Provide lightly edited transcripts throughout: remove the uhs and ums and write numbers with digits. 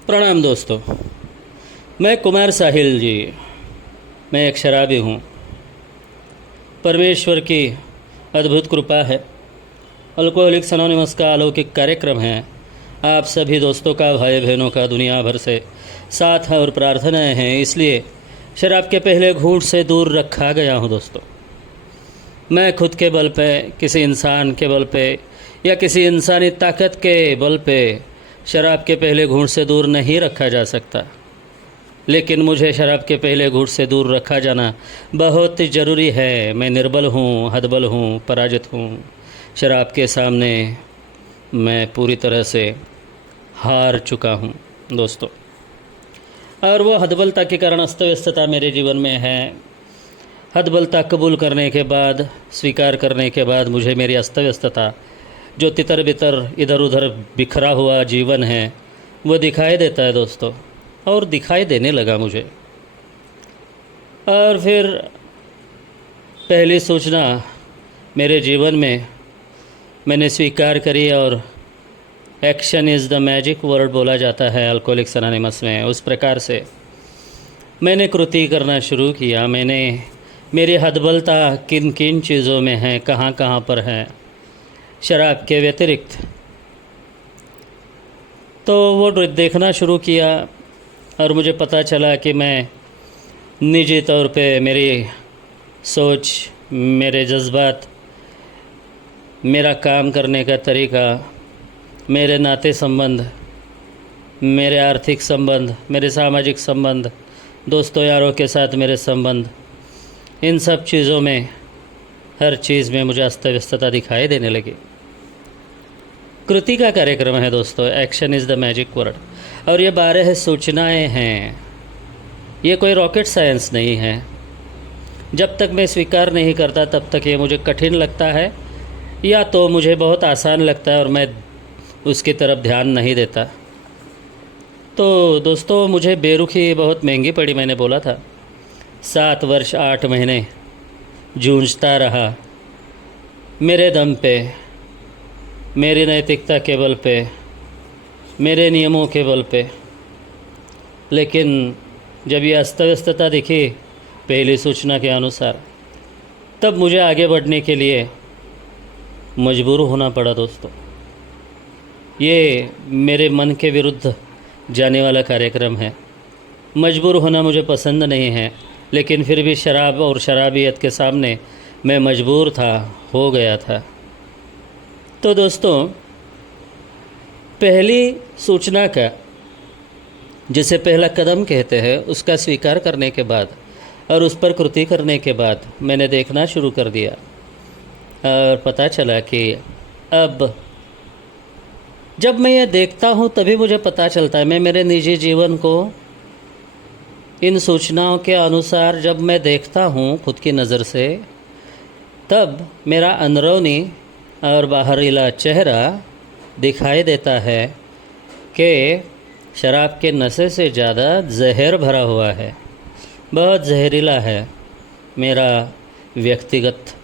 प्रणाम दोस्तों। मैं कुमार साहिल जी। मैं एक शराबी हूँ। परमेश्वर की अद्भुत कृपा है। अल्कोहलिक्स अनोनिमस का अलौकिक कार्यक्रम है। आप सभी दोस्तों का, भाई बहनों का दुनिया भर से साथ और प्रार्थनाएं हैं, इसलिए शराब के पहले घूंट से दूर रखा गया हूँ दोस्तों। मैं खुद के बल पे, किसी इंसान के बल पे या किसी इंसानी ताकत के बल पे शराब के पहले घूंट से दूर नहीं रखा जा सकता, लेकिन मुझे शराब के पहले घूंट से दूर रखा जाना बहुत ज़रूरी है। मैं निर्बल हूँ, हतबल हूँ, पराजित हूँ। शराब के सामने मैं पूरी तरह से हार चुका हूँ दोस्तों। और वो हतबलता के कारण अस्त व्यस्तता मेरे जीवन में है। हतबलता कबूल करने के बाद, स्वीकार करने के बाद मुझे मेरी अस्त व्यस्तता, जो तितर बितर इधर उधर बिखरा हुआ जीवन है, वो दिखाई देता है दोस्तों। और दिखाई देने लगा मुझे। और फिर पहली सूचना मेरे जीवन में मैंने स्वीकार करी, और action is the magic word बोला जाता है अल्कोहलिक्स अनोनिमस में। उस प्रकार से मैंने कृति करना शुरू किया। मैंने मेरी हतबलता किन किन चीज़ों में है, कहाँ कहाँ पर है शराब के व्यतिरिक्त, तो वो देखना शुरू किया। और मुझे पता चला कि मैं निजी तौर पे, मेरी सोच, मेरे जज्बात, मेरा काम करने का तरीका, मेरे नाते संबंध, मेरे आर्थिक संबंध, मेरे सामाजिक संबंध, दोस्तों यारों के साथ मेरे संबंध, इन सब चीज़ों में, हर चीज़ में मुझे अस्त व्यस्तता दिखाई देने लगी। कृति का कार्यक्रम है दोस्तों, action is the magic word. और ये 12 सूचनाएं हैं। ये कोई रॉकेट साइंस नहीं है। जब तक मैं स्वीकार नहीं करता तब तक ये मुझे कठिन लगता है, या तो मुझे बहुत आसान लगता है और मैं उसकी तरफ ध्यान नहीं देता। तो दोस्तों, मुझे बेरुखी बहुत महंगी पड़ी। मैंने बोला था 7 वर्ष 8 महीने जूझता रहा, मेरे दम पे, मेरी नैतिकता के बल पे, मेरे नियमों के बल पे। लेकिन जब ये अस्त व्यस्तता दिखी पहली सूचना के अनुसार, तब मुझे आगे बढ़ने के लिए मजबूर होना पड़ा दोस्तों। ये मेरे मन के विरुद्ध जाने वाला कार्यक्रम है। मजबूर होना मुझे पसंद नहीं है, लेकिन फिर भी शराब और शराबियत के सामने मैं मजबूर था, हो गया था। तो दोस्तों, पहली सूचना का, जिसे पहला कदम कहते हैं, उसका स्वीकार करने के बाद और उस पर कृति करने के बाद मैंने देखना शुरू कर दिया। और पता चला कि अब जब मैं ये देखता हूँ तभी मुझे पता चलता है, मैं मेरे निजी जीवन को इन सूचनाओं के अनुसार जब मैं देखता हूँ खुद की नज़र से, तब मेरा अंदरूनी और बाहरीला चेहरा दिखाई देता है कि शराब के नशे से ज़्यादा जहर भरा हुआ है, बहुत जहरीला है मेरा व्यक्तिगत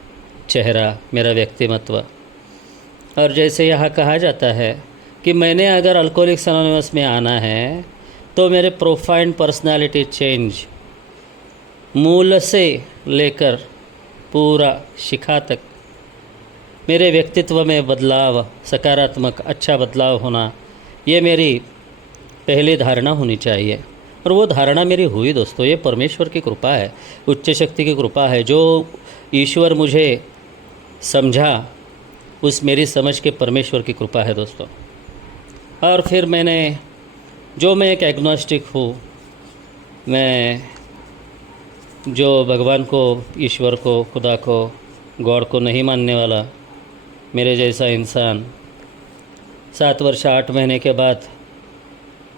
चेहरा, मेरा व्यक्तिमत्व। और जैसे यहाँ कहा जाता है कि मैंने अगर अल्कोहलिक्स अनोनिमस में आना है तो मेरे प्रोफाइंड पर्सनालिटी चेंज, मूल से लेकर पूरा शिखा तक मेरे व्यक्तित्व में बदलाव, सकारात्मक अच्छा बदलाव होना, ये मेरी पहली धारणा होनी चाहिए। और वो धारणा मेरी हुई दोस्तों। ये परमेश्वर की कृपा है, उच्च शक्ति की कृपा है। जो ईश्वर मुझे समझा, उस मेरी समझ के परमेश्वर की कृपा है दोस्तों। और फिर मैं एक एग्नोस्टिक हूँ, मैं जो भगवान को, ईश्वर को, खुदा को, गॉड को नहीं मानने वाला, मेरे जैसा इंसान 7 वर्ष 8 महीने के बाद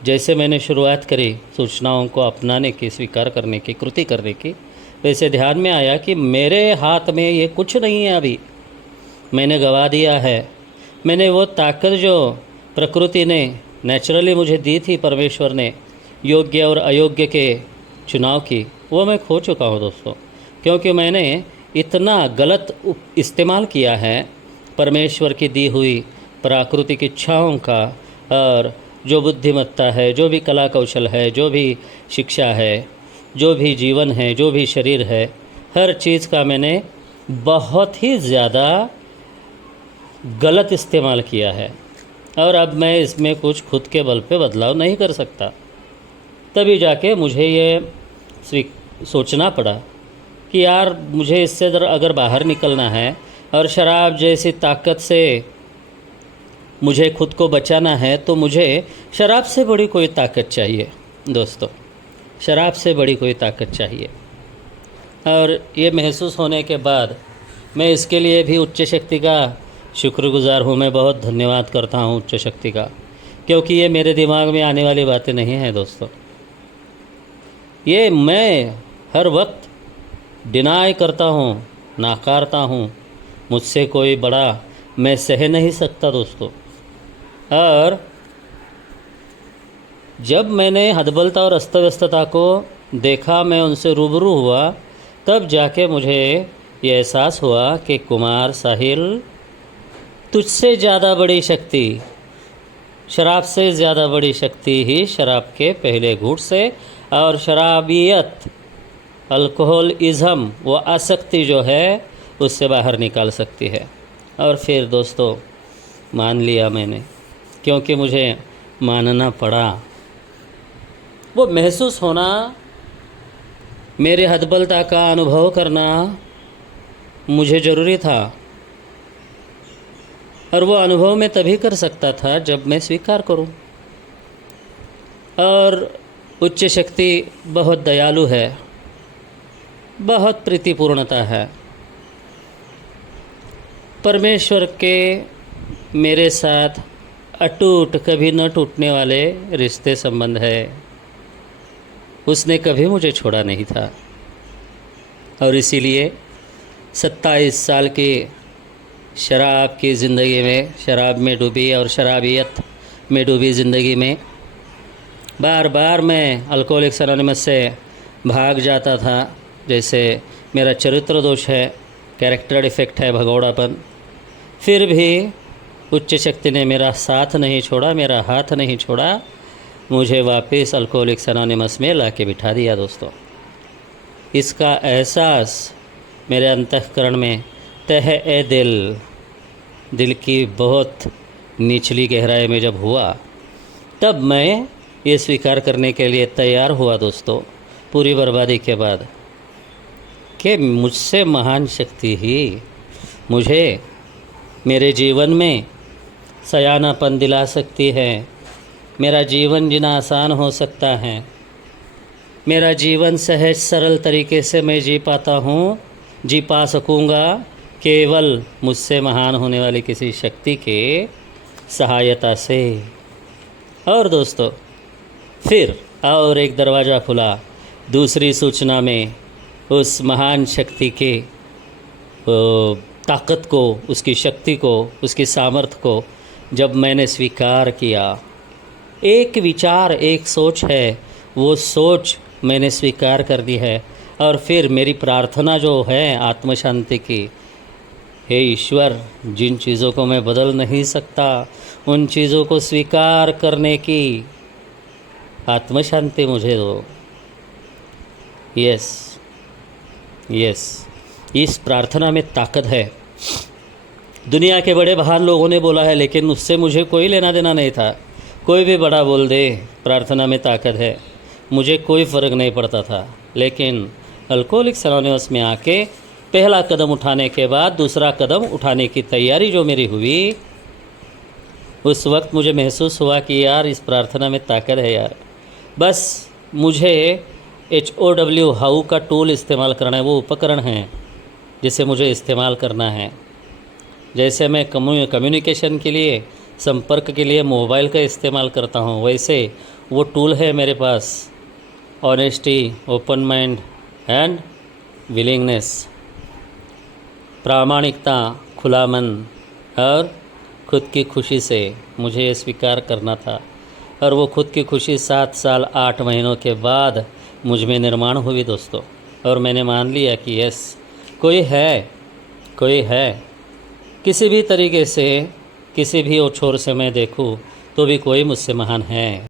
जैसे मैंने शुरुआत करी सूचनाओं को अपनाने की, स्वीकार करने की, कृति करने की, वैसे ध्यान में आया कि मेरे हाथ में ये कुछ नहीं है। अभी मैंने गवा दिया है। मैंने वो ताकत जो प्रकृति ने नेचुरली मुझे दी थी, परमेश्वर ने योग्य और अयोग्य के चुनाव की, वो मैं खो चुका हूँ दोस्तों। क्योंकि मैंने इतना गलत इस्तेमाल किया है परमेश्वर की दी हुई प्राकृतिक इच्छाओं का और जो बुद्धिमत्ता है, जो भी कला कौशल है, जो भी शिक्षा है, जो भी जीवन है, जो भी शरीर है, हर चीज़ का मैंने बहुत ही ज़्यादा गलत इस्तेमाल किया है और अब मैं इसमें कुछ खुद के बल पे बदलाव नहीं कर सकता। तभी जाके मुझे ये सोचना पड़ा कि यार मुझे इससे अगर बाहर निकलना है और शराब जैसी ताकत से मुझे खुद को बचाना है तो मुझे शराब से बड़ी कोई ताकत चाहिए दोस्तों, शराब से बड़ी कोई ताकत चाहिए। और ये महसूस होने के बाद मैं इसके लिए भी उच्च शक्ति का शुक्रगुज़ार हूँ। मैं बहुत धन्यवाद करता हूँ उच्च शक्ति का, क्योंकि ये मेरे दिमाग में आने वाली बातें नहीं हैं दोस्तों। ये मैं हर वक्त डिनाई करता हूँ, नाकारता हूँ, मुझसे कोई बड़ा मैं सह नहीं सकता दोस्तों। और जब मैंने हदबलता और अस्तव्यस्तता को देखा, मैं उनसे रूबरू हुआ, तब जाके मुझे ये एहसास हुआ कि कुमार साहिल, तुझसे ज़्यादा बड़ी शक्ति, शराब से ज़्यादा बड़ी शक्ति ही शराब के पहले घूंट से और शराबियत, अल्कोहलिज़म, वो आसक्ति जो है उससे बाहर निकाल सकती है। और फिर दोस्तों मान लिया मैंने, क्योंकि मुझे मानना पड़ा। वो महसूस होना, मेरे हदबलता का अनुभव करना मुझे ज़रूरी था और वो अनुभव मैं तभी कर सकता था जब मैं स्वीकार करूं। और उच्च शक्ति बहुत दयालु है, बहुत प्रीतिपूर्णता है। परमेश्वर के मेरे साथ अटूट, कभी न टूटने वाले रिश्ते संबंध है। उसने कभी मुझे छोड़ा नहीं था और इसीलिए 27 साल की शराब की ज़िंदगी में, शराब में डूबी और शराबियत में डूबी ज़िंदगी में बार बार मैं अल्कोहलिक्स एनोनिमस से भाग जाता था। जैसे मेरा चरित्र दोष है, कैरेक्टर डिफेक्ट है, भगौड़ापन, फिर भी उच्च शक्ति ने मेरा साथ नहीं छोड़ा, मेरा हाथ नहीं छोड़ा, मुझे वापस अल्कोहलिक्स एनोनिमस में ला के बिठा दिया दोस्तों। इसका एहसास मेरे अंतःकरण में तह ए दिल की बहुत निचली गहराई में जब हुआ, तब मैं ये स्वीकार करने के लिए तैयार हुआ दोस्तों, पूरी बर्बादी के बाद, कि मुझसे महान शक्ति ही मुझे मेरे जीवन में सयानापन दिला सकती है। मेरा जीवन जीना आसान हो सकता है, मेरा जीवन सहज सरल तरीके से मैं जी पा सकूँगा केवल मुझसे महान होने वाली किसी शक्ति के सहायता से। और दोस्तों फिर और एक दरवाज़ा खुला दूसरी सूचना में, उस महान शक्ति के ताकत को, उसकी शक्ति को, उसकी सामर्थ्य को जब मैंने स्वीकार किया। एक विचार, एक सोच है, वो सोच मैंने स्वीकार कर दी है। और फिर मेरी प्रार्थना जो है आत्म शांति की, हे ईश्वर, जिन चीज़ों को मैं बदल नहीं सकता, उन चीज़ों को स्वीकार करने की आत्म शांति मुझे दो। यस, इस प्रार्थना में ताकत है। दुनिया के बड़े महान लोगों ने बोला है, लेकिन उससे मुझे कोई लेना देना नहीं था। कोई भी बड़ा बोल दे प्रार्थना में ताकत है, मुझे कोई फ़र्क नहीं पड़ता था। लेकिन अल्कोहलिक्स एनोनिमस में आके पहला कदम उठाने के बाद दूसरा कदम उठाने की तैयारी जो मेरी हुई, उस वक्त मुझे महसूस हुआ कि यार इस प्रार्थना में ताकत है यार। बस मुझे HOW हाउ का टूल इस्तेमाल करना है, वो उपकरण है जिसे मुझे इस्तेमाल करना है। जैसे मैं कम्युनिकेशन के लिए, संपर्क के लिए मोबाइल का इस्तेमाल करता हूँ, वैसे वो टूल है मेरे पास, honesty, open mind and willingness, प्रामाणिकता, खुला मन और खुद की खुशी से मुझे ये स्वीकार करना था। और वो खुद की खुशी 7 साल 8 महीनों के बाद मुझ में निर्माण हुई दोस्तों। और मैंने मान लिया कि यस, कोई है, किसी भी तरीके से, किसी भी ओर छोर से मैं देखूं तो भी कोई मुझसे महान है।